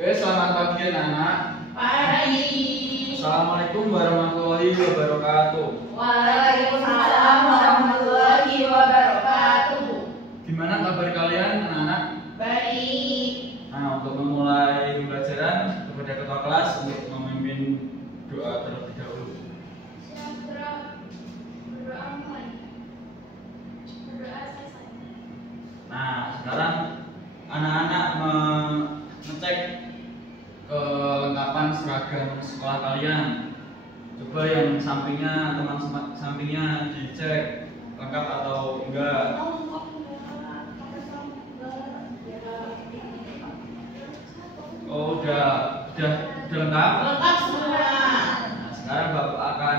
Oke, selamat pagi anak-anak. Pagi. Assalamualaikum warahmatullahi wabarakatuh. Waalaikumsalam warahmatullahi wabarakatuh. Gimana kabar kalian anak-anak? Baik. Nah, untuk memulai pembelajaran kepada ketua kelas untuk memimpin doa terlebih dahulu. Nah, sekarang anak-anak mengecek kelengkapan seragam sekolah kalian. Coba yang sampingnya, teman sampingnya dicek lengkap atau enggak. Oh, udah lengkap. Lengkap semua. Nah, sekarang Bapak akan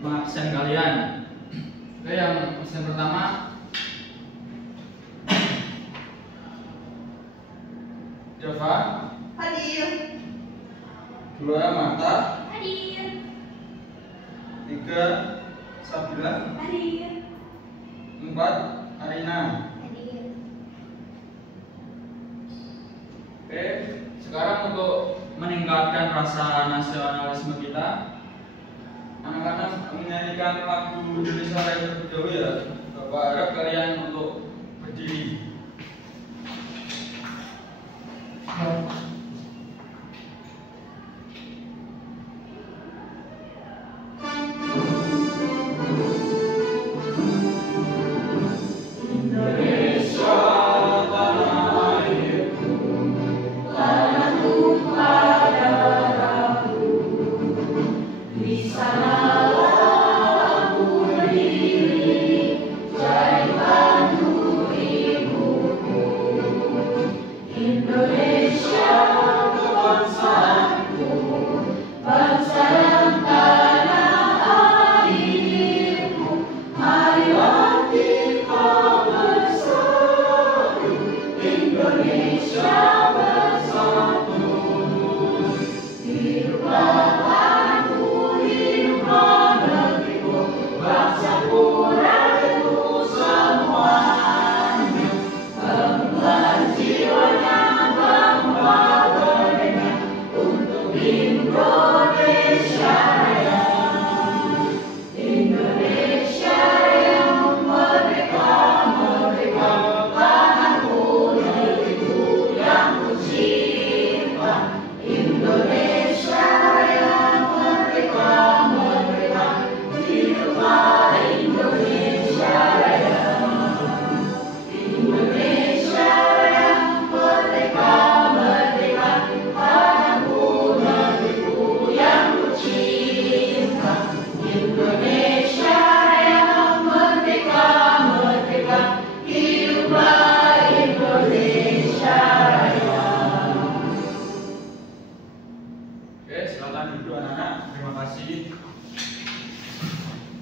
mengabsen kalian. Oke, yang absen pertama Java. Hadir. 2 Mata. Hadir. 3 Sabila. Hadir. 4 Arina. Hadir. Oke, sekarang untuk meningkatkan rasa nasionalisme kita, anak-anak menyanyikan lagu Indonesia Raya terlebih dahulu ya. Bapak harap kalian untuk berdiri.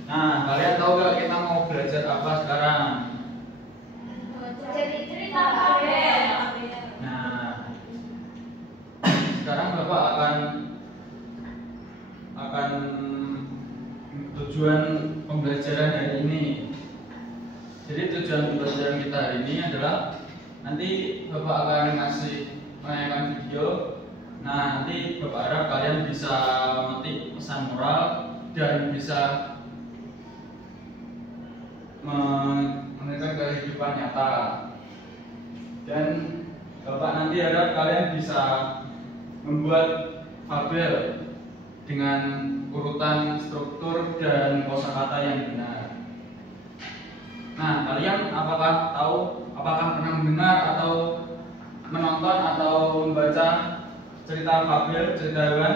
Nah, kalian tahu gak kita mau belajar apa sekarang? Cerita Babel. Nah, sekarang Bapak akan tujuan pembelajaran hari ini. Jadi tujuan pembelajaran kita hari ini adalah nanti Bapak akan menayangkan video. Nah, nanti Bapak harap kalian bisa memetik pesan moral dan bisa menekan kehidupan nyata. Dan Bapak nanti harap kalian bisa membuat fabel dengan urutan struktur dan kosakata yang benar. Nah, kalian apakah pernah mendengar atau menonton atau membaca cerita fabel, cerita hewan?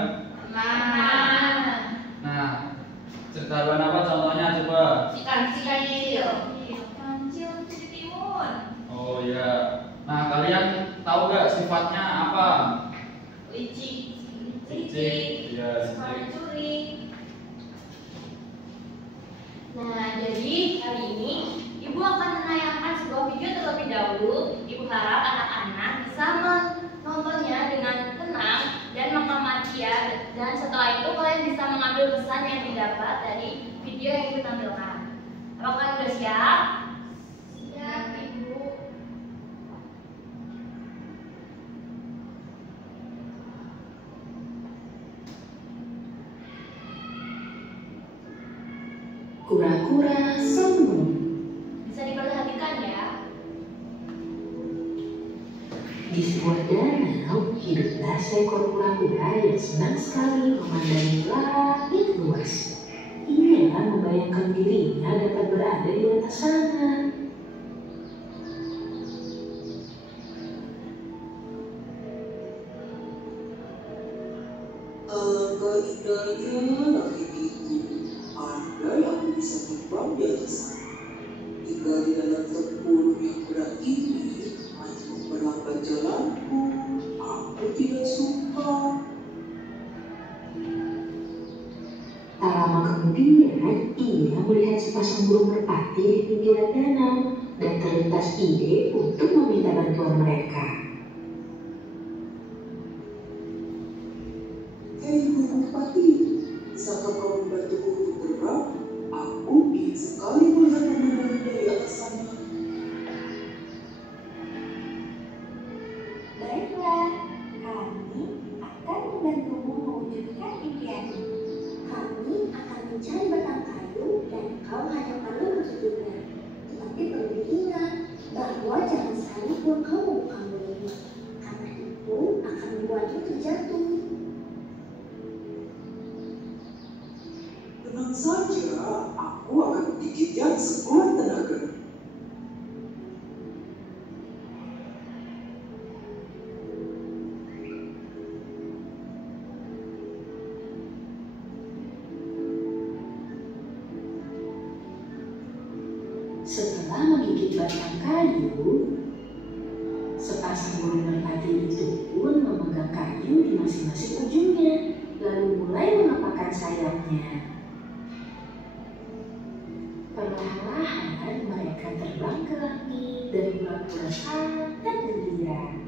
Nah, cerita hewan apa contohnya coba? Si kancil. Kancil di timun. Oh ya. Nah, kalian tahu gak sifatnya apa? Licik. Licik. Ya, licik. Curi. Nah, jadi hari ini Ibu akan menayangkan sebuah video terlebih dahulu. Ibu harap anak-anak bisa menontonnya dengan tenang dan mengamati ya. Dan setelah itu kalian bisa mengambil pesan yang didapat dari video yang kita tampilkan. Apakah kalian sudah siap? Siap, Ibu. Kura-kura sombong. Bisa diperhatikan ya. Di sebuah danau hiduplah seekor kura-kura yang senang sekali memandangi langit luas. Ia membayangkan dirinya dapat berada di atas sana. Alangkah indahnya langit itu. Ada yang bisa terbang di atas sana. Jika di dalam tempur yang berat ini hanya memperlambat jalanku, aku tidak suka. Tak lama kemudian, ia melihat sepasang burung merpati di pinggiran danau dan terlintas ide untuk meminta bantuan mereka. Hei burung merpati, bisakah kau membantuku untuk terbang? Aku ingin sekali melihat pemandangan dari atas sana. Baiklah, kami akan membantumu mewujudkan impianmu. Kami akan mencari batang kayu dan kau hanya perlu menjutupnya. Tetapi perlu diingat bahwa jangan sekalipun kau membuka mulutmu, karena itu akan membuatmu terjatuh. Tenang saja, aku akan menggigitnya sekuat tenaga. Setelah menggigit batang kayu, sepasang burung merpati itu pun memegang kayu di masing-masing ujungnya, lalu mulai mengepakkan sayapnya. Perlahan-lahan mereka terbang ke langit dan kura-kura sangat gembira.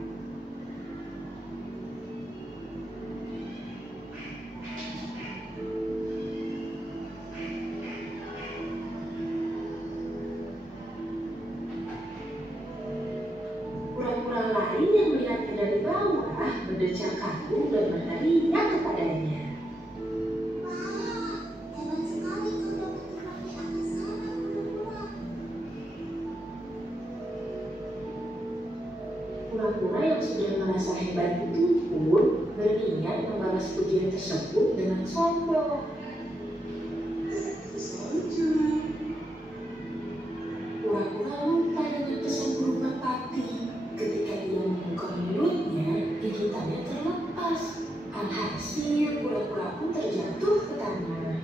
Kura-kura lain yang melihatnya dari bawah berdecak kagum dan berteriak kepadanya. Wah, hebat sekali kau dapat terbang di atas sana, kura-kura. Kura-kura yang sudah merasa hebat itu pun berniat membalas pujian tersebut dengan sombong. Tentu saja. Kura-kura lupa dengan pesan burung merpati. Ketika dia membuka mulutnya, gigitannya terlepas. Alhasil, kura-kura pun terjatuh ke tanah.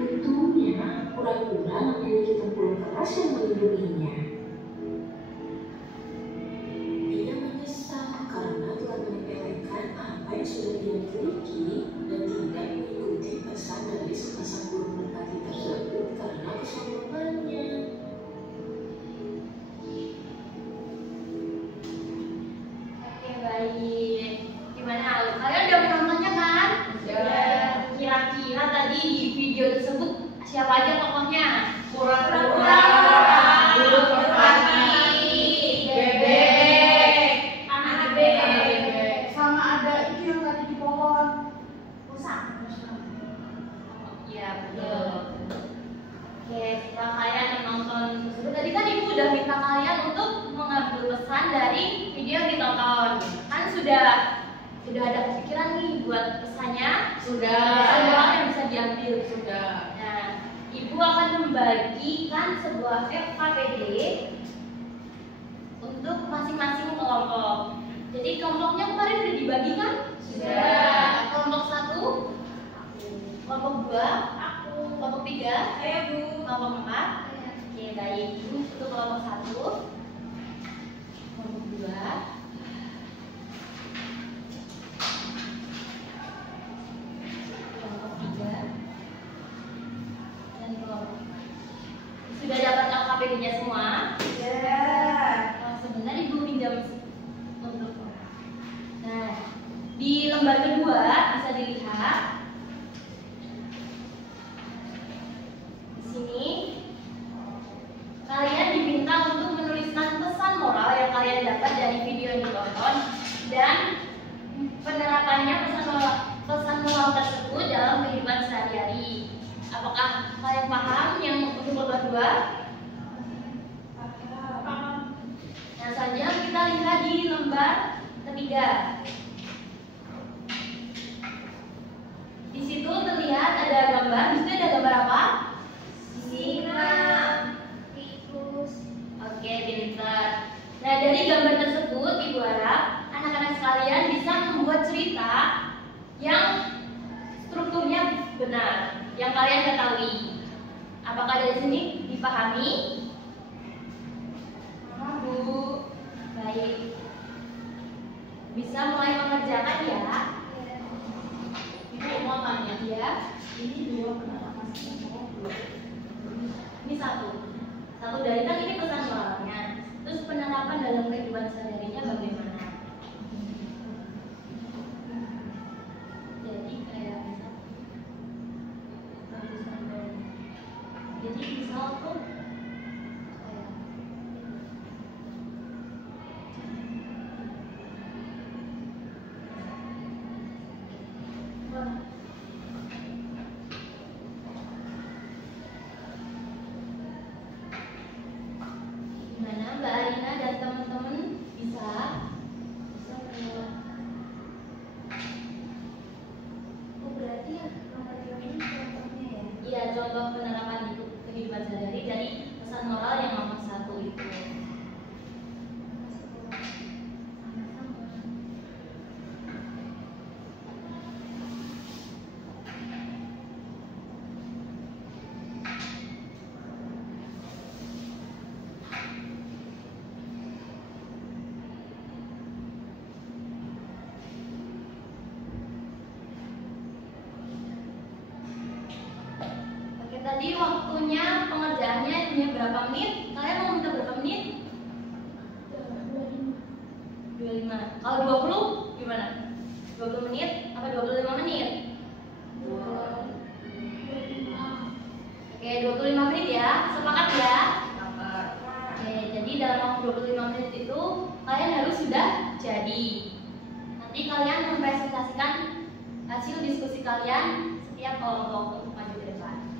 Untungnya, kura-kura memiliki tempurung keras yang melindunginya. Dia menyesal karena telah menyepelekan apa yang sudah dia miliki dan tidak mengikuti pesan dari sepasang burung merpati tersebut karena kesombongannya. Oke, baik. Gimana? Kalian udah menontonnya kan? Sudah. Kira-kira tadi di video tersebut siapa aja tokohnya? Kura-kura, burung merpati, bebek, Anak bebek. Sama ada itu yang tadi di pohon. Usang. Iya, betul. Oke, setelah kalian menonton tersebut, tadi kan ibu udah minta kalian untuk mengambil pesan dari video yang ditonton. Kan sudah ada kepikiran nih buat pesannya. Sudah. Semua yang bisa diambil. Sudah. Nah, ibu akan membagikan sebuah FKPD untuk masing-masing kelompok. Jadi kelompoknya kemarin udah dibagikan? Sudah. Kelompok 1, kelompok 2, kelompok 3, kelompok 4. Oke, baik. Ibu untuk kelompok 1, kelompok 2, kelompok 3, dan kelompok 4. Sudah dapat LKPD-nya semua? Sebentar ibu pinjam untuk. Nah, di lembar kedua bisa dilihat di sini kalian diminta untuk menuliskan Apakah kalian paham yang untuk lembar 2? Nah, selanjutnya kita lihat di lembar ketiga. Di situ terlihat ada gambar. Di situ ada gambar apa? Singa, tikus. Oke, pintar. Nah, dari gambar tersebut, Ibu harap anak-anak sekalian bisa membuat cerita yang strukturnya benar, yang kalian ketahui. Apakah dari sini dipahami? Bu, baik. Bisa mulai mengerjakan ya. Ibu mau tanya ya. Ini 2 penerapan sekolah. Ini satu dari kan ini pesan moralnya. Terus penerapan dalam kehidupan sehari-harinya bagaimana? Jadi kayak jadi misal tuh gimana Mbak Arina dan teman-teman bisa Berarti yang nomor 2 ini contohnya ya? iya contoh penerapan di kehidupan sehari-hari dari pesan moral yang nomor 1 itu. Oke, tadi waktunya pengerjaannya hanya berapa menit? Kalian mau minta berapa menit? 25. Kalau 20 gimana? 20 menit apa 25 menit? 25. Oke, 25 menit ya. Sepakat ya? Oke, jadi dalam waktu 25 menit itu kalian harus sudah jadi. Nanti kalian mempresentasikan hasil diskusi kalian setiap kelompok untuk maju ke depan.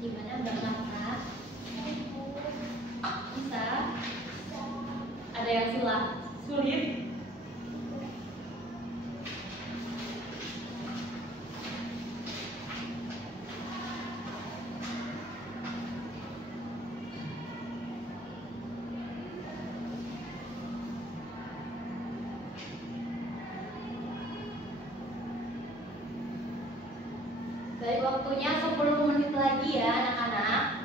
Gimana Mbak Marta? Bisa? Ada yang sulit? Baik, waktunya 10 menit lagi ya anak-anak.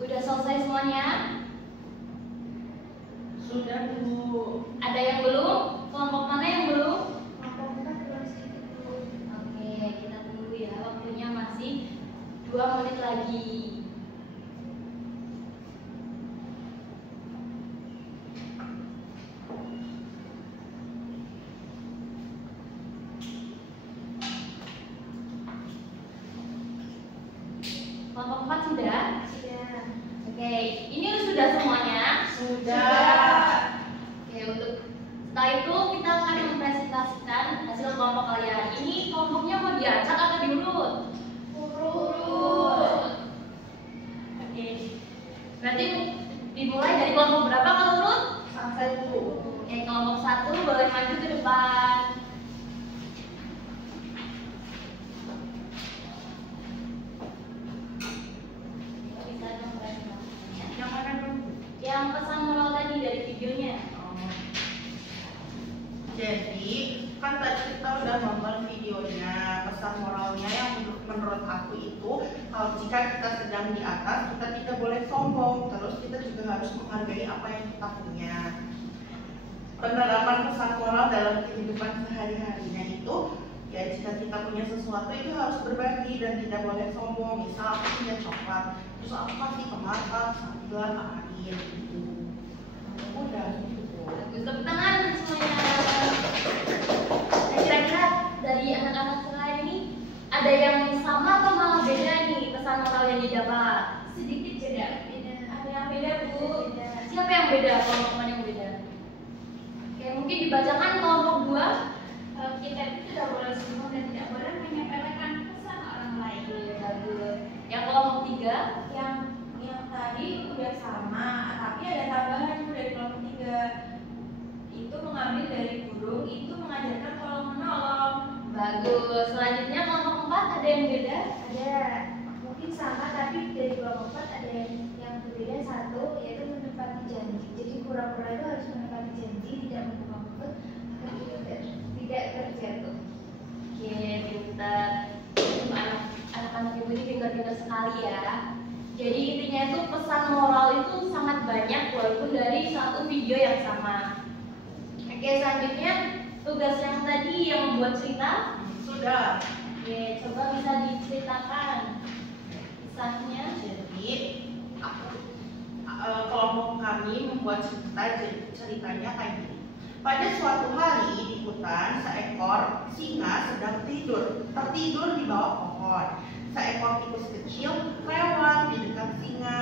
Udah selesai semuanya? Sudah, Bu. Ada yang belum? Kelompok mana yang belum? Dulu. Oke, kita tunggu ya. Waktunya masih 2 menit lagi. Kelompok 4 sudah? Sudah. Oke, ini sudah semuanya? Sudah. Oke, untuk setelah itu kita akan mempresentasikan hasil kelompok kalian. Ini kelompoknya mau diacak atau diurut? Urut. Oke. Berarti dimulai dari kelompok berapa kalau urut? Sampai Bu. Oke, kelompok 1 boleh maju ke depan. Bisa mempresentasikannya. Yang mana, Bu? Yang pesan moral tadi dari videonya. Jadi, kan tadi kita udah nonton videonya, pesan moralnya yang menurut aku itu kalau jika kita sedang di atas kita tidak boleh sombong, terus kita juga harus menghargai apa yang kita punya. Penerapan pesan moral dalam kehidupan sehari-harinya itu ya jika kita punya sesuatu itu harus berbagi dan tidak boleh sombong. Misal aku punya coklat, terus aku kasih ke Marta, Sabila, Kak Arin gitu. Udah gitu. Tepuk tangan semuanya. Nah, kira-kira dari anak-anak sekolah ini ada yang sama atau malah beda nih pesan moral yang didapat? Sedikit beda. Ada yang beda, Bu. Beda. Siapa yang beda? Kelompok mana yang beda? Oke, mungkin dibacakan kelompok 2. Kita itu tidak boleh sombong dan tidak boleh menyepelekan pesan orang lain. Bagus. Yang kelompok 3, Yang tadi udah sama, tapi ada tambahan dari kelompok 3. Itu mengambil dari burung, itu mengajarkan tolong menolong. bagus. Selanjutnya kelompok 4 ada yang beda? Ada mungkin sama, tapi dari kelompok 4 ada yang berbeda. Satu yaitu menepati janji. Jadi pura-pura itu harus menepati janji, tidak mengumpat agar tidak terjatuh. Oke, pintar. Anak-anak ibu ini pintar-pintar sekali ya. Jadi intinya itu pesan moral itu sangat banyak walaupun dari satu video yang sama. Oke, selanjutnya tugas yang tadi yang membuat cerita. Sudah. Oke, coba bisa diceritakan kisahnya. Jadi kelompok kami membuat ceritanya kayak gini. Pada suatu hari di hutan, seekor singa sedang tertidur di bawah pohon. Seekor tikus kecil lewat di dekat singa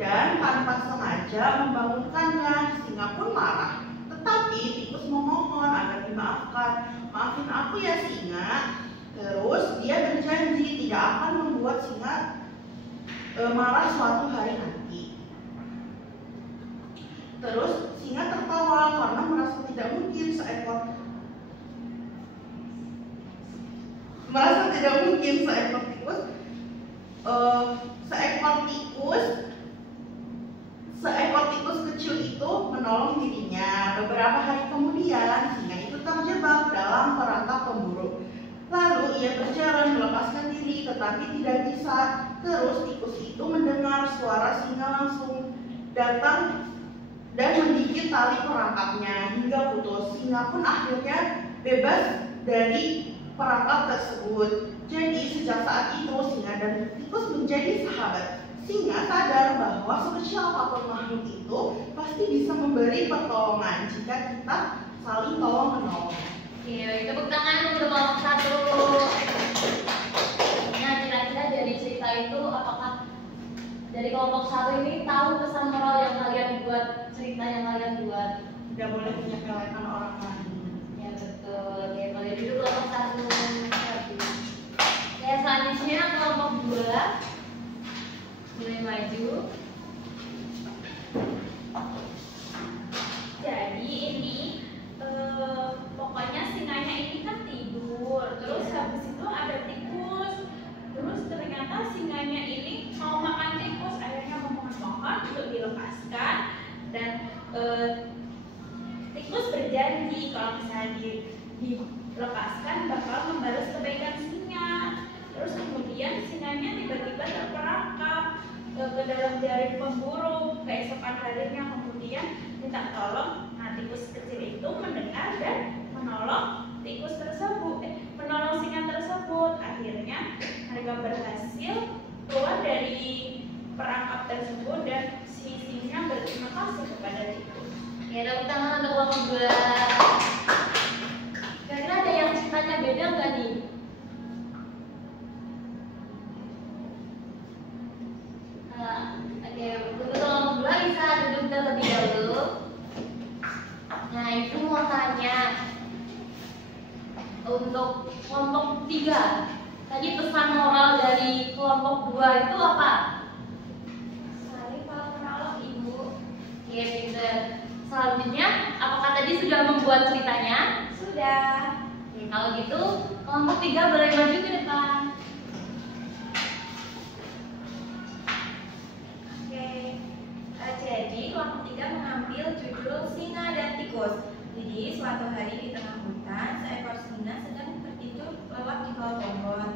dan tanpa sengaja membangunkannya. Singa pun marah, tetapi tikus memohon agar dimaafkan. Maafin aku ya singa. Terus dia berjanji tidak akan membuat singa marah suatu hari nanti. Terus singa tertawa karena merasa tidak mungkin seekor tikus kecil itu menolong dirinya. Beberapa hari kemudian singa itu terjebak dalam perangkap pemburu. Lalu ia berjalan melepaskan diri tetapi tidak bisa. Terus tikus itu mendengar suara singa langsung datang dan menggigit tali perangkapnya hingga putus. Singa pun akhirnya bebas dari perangkap tersebut. Jadi sejak saat itu singa dan tikus menjadi sahabat. Singa sadar bahwa sekecil apapun makhluk itu pasti bisa memberi pertolongan jika kita saling tolong menolong. Oke, tepuk tangan untuk kelompok 1. Nah, kira-kira dari cerita itu apakah dari kelompok 1 ini tahu pesan moral yang kalian buat, cerita yang kalian buat? Tidak boleh menyepelekan orang lain. Ya betul. Oke, boleh dulu kelompok 1. Oke, selanjutnya kelompok 2. Mulai maju. Jadi ini pokoknya singanya ini kan tidur, terus habis itu ada tikus, terus ternyata singanya ini mau makan tikus, akhirnya memohon untuk dilepaskan dan tikus berjanji kalau misalnya dilepaskan bakal membalas kebaikan singa. Terus kemudian singanya tiba-tiba terperangkap ke dalam jaring pemburu. Keesokan harinya kemudian minta tolong. Nah, tikus kecil itu mendengar dan menolong tikus tersebut, menolong singa tersebut. Akhirnya mereka berhasil keluar dari perangkap tersebut dan si singa berterima kasih kepada tikus. Ya, tepuk tangan untuk kelompok 2. Kira-kira ada yang ceritanya beda nggak nih? Oke, untuk kelompok 2 bisa duduk terlebih dahulu. Nah, itu mau tanya untuk kelompok 3. Tadi pesan moral dari kelompok 2 itu apa? Saling kalau menolong ibu. Oke, pinter. Selanjutnya, apakah tadi sudah membuat ceritanya? Sudah. Oke, kalau gitu kelompok 3 boleh maju ke depan. Jadi kelompok 3 mengambil judul Singa dan Tikus. Jadi suatu hari di tengah hutan, seekor singa sedang tertidur lelap di bawah pohon.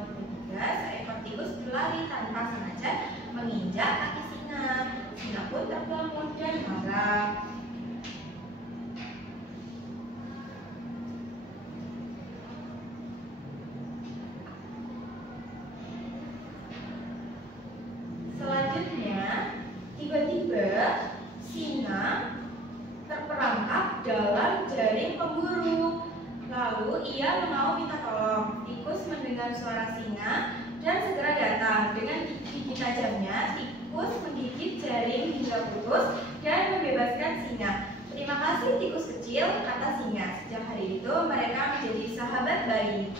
mendengar suara singa dan segera datang. Dengan gigi tajamnya, tikus menggigit jaring hingga putus dan membebaskan singa. Terima kasih tikus kecil, kata singa. Sejak hari itu mereka menjadi sahabat baik.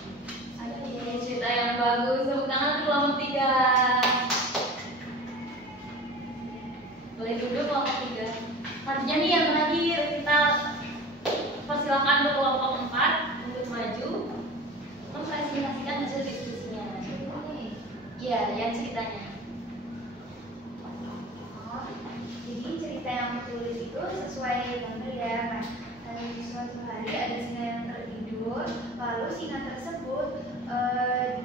Ini cerita yang bagus. Tepuk tangan kelompok 3. Boleh duduk kelompok 3. Selanjutnya nih yang terakhir, kita persilakan untuk kelompok 4 untuk maju mempresentasikan hasil diskusinya. Iya, lihat ceritanya. Jadi cerita yang ditulis itu sesuai gambar ya. Nah, di suatu hari ada singa yang tertidur, lalu singa tersebut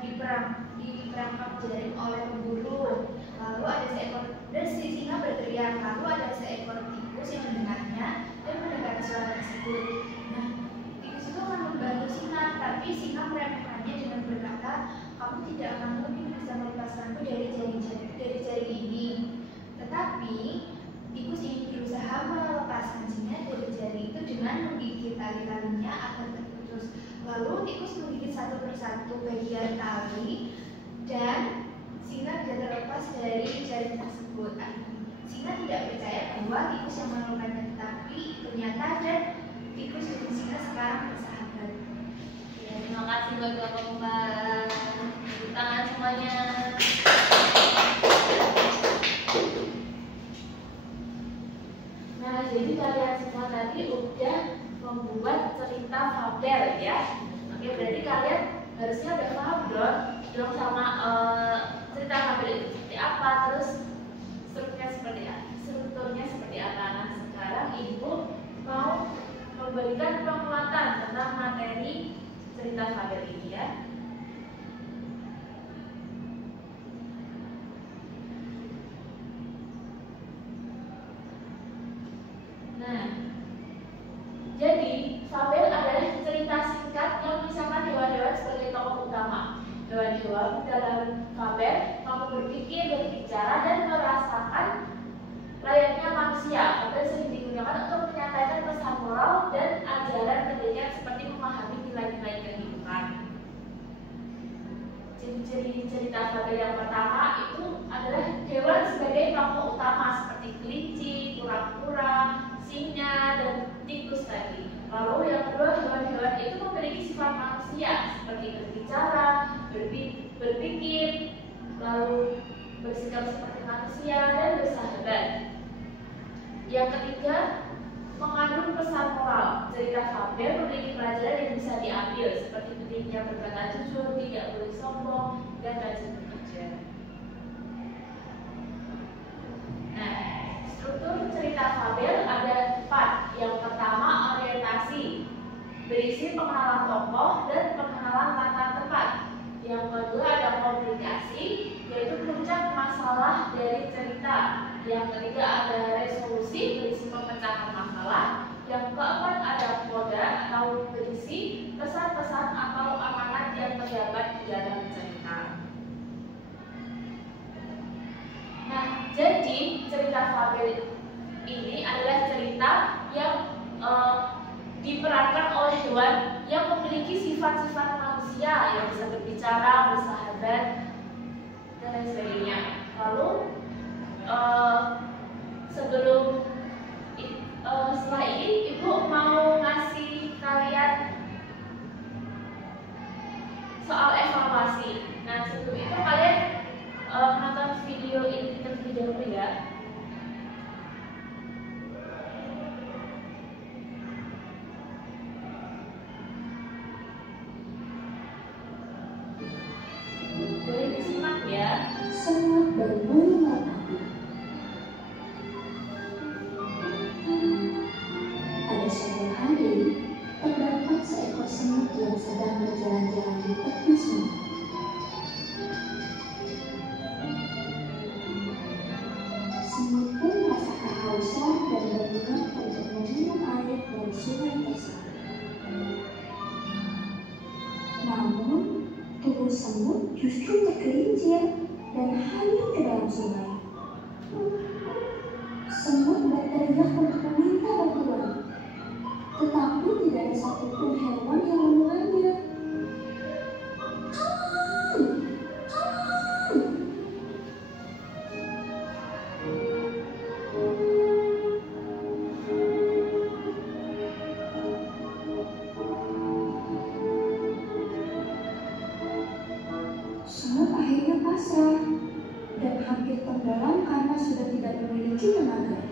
diperangkap jaring oleh pemburu. Lalu ada seekor dan si singa berteriak. Lalu ada seekor tikus yang mendengarnya dan mendengar suara tersebut. Nah, tikus itu akan membantu singa, tapi singa meremehkannya dengan berkata, kamu tidak akan mungkin bisa melepaskanku dari jaring ini. Tetapi tikus ingin berusaha melepaskan singa dari jaring itu dengan menggigit tali-talinya agar terputus. Lalu tikus menggigit satu persatu bagian tali dan singa tidak terlepas dari jaring tersebut. Singa tidak percaya bahwa tikus yang melakukannya, tetapi ternyata dan tikus dan singa sekarang bersahabat. Ya, terima kasih buat kelompok 4. Tepuk tangan semuanya. Nah, jadi kalian semua tadi udah membuat cerita fabel ya. Oke, berarti kalian harusnya udah paham dong sama cerita fabel itu seperti apa, terus strukturnya seperti apa. Nah, sekarang Ibu mau memberikan penguatan tentang materi cerita fabel ini ya. Nah, jadi fabel adalah cerita singkat yang misalkan hewan-hewan sebagai tokoh utama. Hewan-hewan dalam fabel mampu berpikir, berbicara, dan merasakan layaknya manusia. Fabel sering digunakan untuk menyampaikan pesan moral dan ajaran pendidikan seperti memahami nilai-nilai kehidupan. Ciri-ciri cerita fabel yang pertama itu adalah hewan sebagai tokoh utama seperti kelinci, kura-kura, singa, dan tikus tadi. Lalu yang kedua, hewan-hewan itu memiliki sifat manusia seperti berbicara, berpikir, lalu bersikap seperti manusia dan bersahabat. Yang ketiga, mengandung pesan moral. Cerita fabel memiliki pelajaran yang bisa diambil seperti pentingnya berkata jujur, tidak boleh sombong, dan rajin bekerja. Nah, struktur cerita fabel ada 4. Yang pertama, orientasi, berisi pengenalan tokoh dan pengenalan latar tempat. Yang kedua ada komunikasi, yaitu puncak masalah dari cerita. Yang ketiga ada resolusi, berisi pemecahan masalah. Yang keempat ada koda atau berisi pesan-pesan atau amanat yang terdapat di dalam cerita. Nah, jadi cerita fabel ini adalah cerita yang diperankan oleh hewan yang memiliki sifat-sifat manusia yang bisa berbicara, bersahabat, dan lain sebagainya. Lalu setelah ini Ibu mau ngasih kalian soal evaluasi. Nah, sebelum itu kalian menonton video ini terlebih dahulu ya. Boleh disimak ya. Semut berbulu merpati. Pada suatu hari, terdapat seekor semut yang sedang berjalan-jalan di tepi sungai. Semut pun merasa kehausan dan berniat untuk meminum air dari sungai tersebut. Namun, tubuh semut justru tergelincir dan hanyut ke dalam sungai. Semut berteriak untuk meminta bantuan, tetapi tidak ada satupun hewan yang menemukannya. Caleb akhirnya pasrah dan hampir tenggelam karena sudah tidak memiliki tenaga.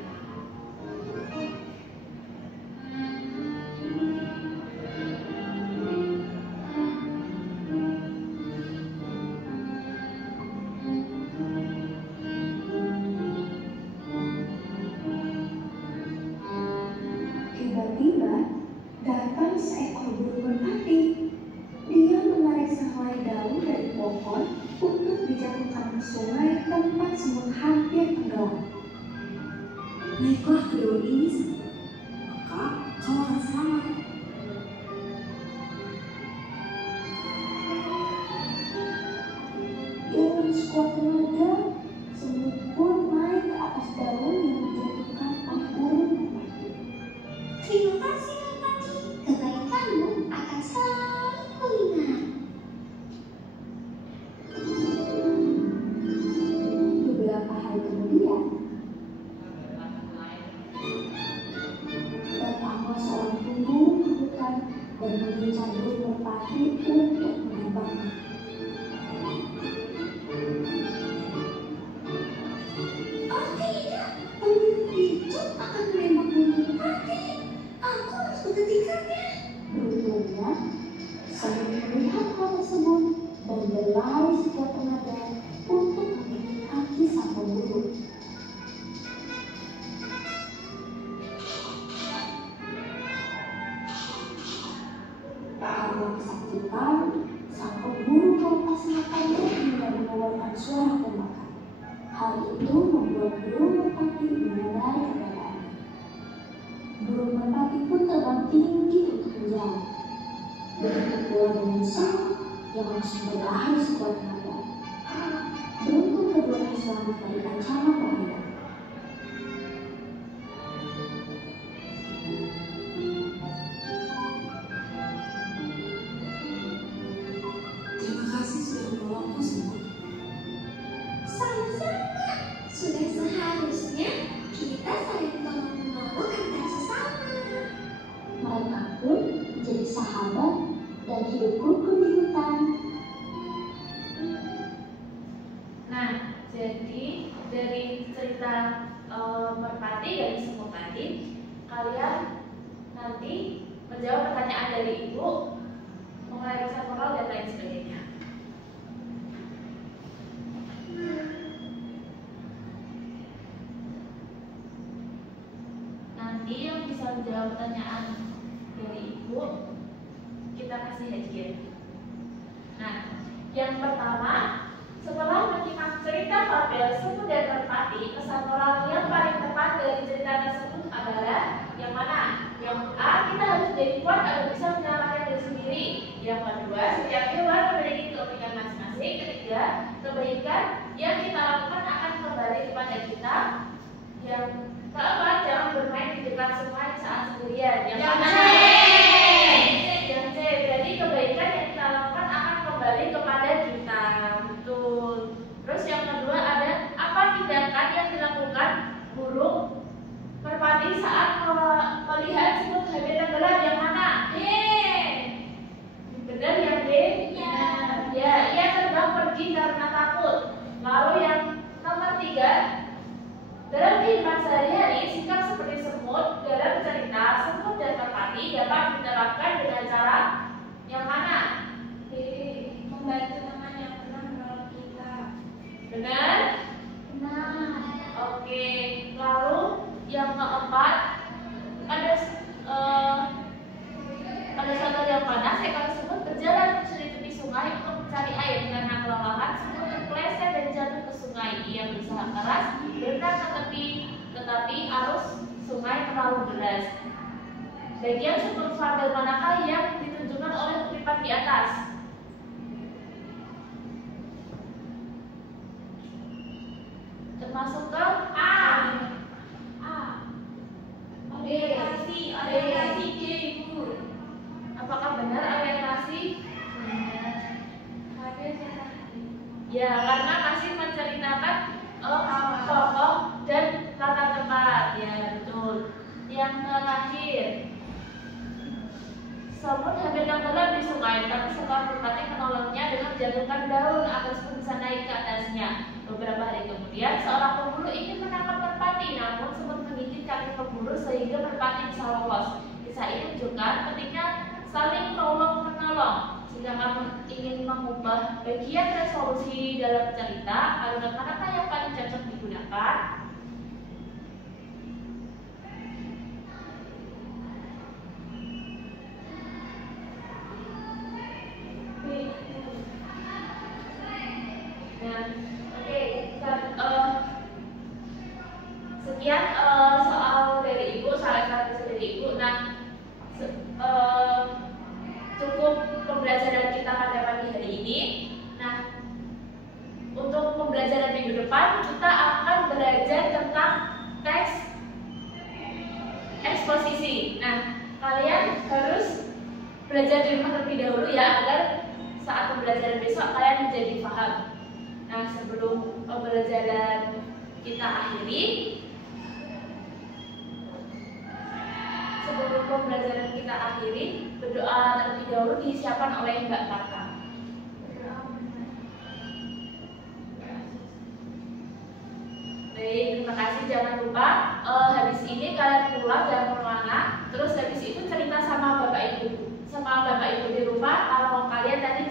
Tiba-tiba datang seekor burung merpati. Dia menarik sehelai daun dari pohon untuk dijatuhkan ke sungai tempat semut hampir tenggelam. Naiklah ke daun ini, maka kau akan selamat. Dengan sekuat tenaga, semut pun naik ke atas daun yang dijatuhkan oleh burung merpati. Terima kasih merpati, kebaikanmu akan selalu kuingat. Beberapa hari kemudian, datanglah seorang pemburung ke hutan dan mengincar burung merpati untuk menembaknya. Oh tidak, pemburu itu akan menembak burung merpati. Aku harus menghentikannya. Beruntungnya, semut melihat hal tersebut dan berlari sekuat tenaga untuk memilih kaki sang pemburu. Karena kesakitan, sang pemburu melepas matanya hingga mengeluarkan suara tembakan. Hal itu membuat burung merpati menyadari keberadaannya. Burung merpati pun terbang tinggi untuk menjauh. Begitu pula dengan semut yang langsung berlari sekuat tenaga. Beruntung keduanya selamat dari ancaman bahaya. Terima kasih sudah menolongku, semut. Sama-sama, sudah seharusnya kita saling tolong-menolong antar sesama. Mereka pun menjadi sahabat dan hidup rukun di hutan. Nah, jadi dari cerita merpati dan semut tadi, kalian nanti menjawab pertanyaan dari ibu mengenai pesan moral dan lain sebagainya. Nanti yang bisa menjawab pertanyaan dari ibu, kita kasih hadiah. Nah, yang pertama, setelah menyimak cerita fabel semut dan merpati, pesan moral yang paling tepat dari cerita tersebut adalah yang mana? Yang A, kita harus menjadi kuat agar bisa menyelamatkan diri sendiri. Yang kedua, setiap hewan memiliki keunikan masing-masing. Ketiga, kebaikan yang kita lakukan akan kembali kepada kita. Yang keempat, jangan bermain di dekat sungai saat sendirian. Yang mana? Yang C, jadi kebaikan yang kita lakukan akan kembali kepada kita. Betul. Terus yang kedua ada apa tindakan yang dilakukan burung merpati saat melihat semut hampir tenggelam? Yang mana? Benar ya, D? Ya, ia terbang pergi karena takut. Lalu yang nomor 3, dalam kehidupan sehari-hari, sikap seperti semut dalam cerita semut dan merpati dapat diterapkan dengan cara yang mana? Membantu teman yang pernah menolong kita. Benar? Benar. Oke. Lalu yang keempat, pada suatu hari yang panas, seekor semut berjalan menyusuri tepi sungai untuk mencari air. Karena kelelahan, semut terpeleset dan jatuh ke sungai. Ia berusaha keras berenang ke tepi, tetapi arus sungai terlalu deras. Bagian struktur fabel manakah yang ditunjukkan oleh kutipan di atas? Termasuk ke A. Orientasi D, Bu. Apakah benar orientasi? Benar. Ya, karena masih menceritakan tokoh dan latar tempat. Ya, betul. Yang terakhir, Semut hampir tenggelam di sungai, tapi seekor merpati menolongnya dengan menjatuhkan daun agar semut bisa naik ke atasnya. Beberapa hari kemudian, seorang pemburu ingin menangkap merpati, namun semut menggigit kaki pemburu sehingga merpati bisa lolos. Kisah ini menunjukkan pentingnya saling tolong menolong. Jika kamu ingin mengubah bagian resolusi dalam cerita, kalimat manakah yang paling cocok digunakan? Sekian soal dari Ibu, soal evaluasi dari Ibu. Nah, cukup pembelajaran kita pada pagi hari ini. Nah, untuk pembelajaran minggu depan kita akan belajar tentang teks eksposisi. Nah, kalian harus belajar di rumah terlebih dahulu ya, agar saat pembelajaran besok kalian menjadi paham. Nah, sebelum pembelajaran kita akhiri, berdoa terlebih dahulu disiapkan oleh Mbak Tata. Baik, terima kasih. Jangan lupa habis ini kalian pulang jangan kemana. Terus habis itu cerita sama Bapak Ibu di rumah. Kalau kalian tadi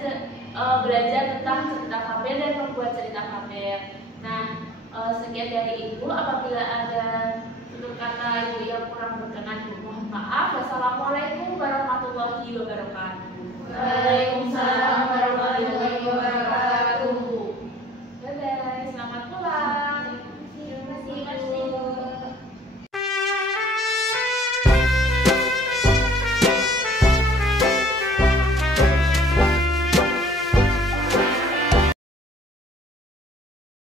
belajar tentang cerita fabel dan membuat cerita fabel. Nah, sekian dari Ibu. Apabila ada tutur kata Ibu yang kurang berkenan, mohon maaf. Wassalamualaikum warahmatullahi wabarakatuh. Waalaikumsalam.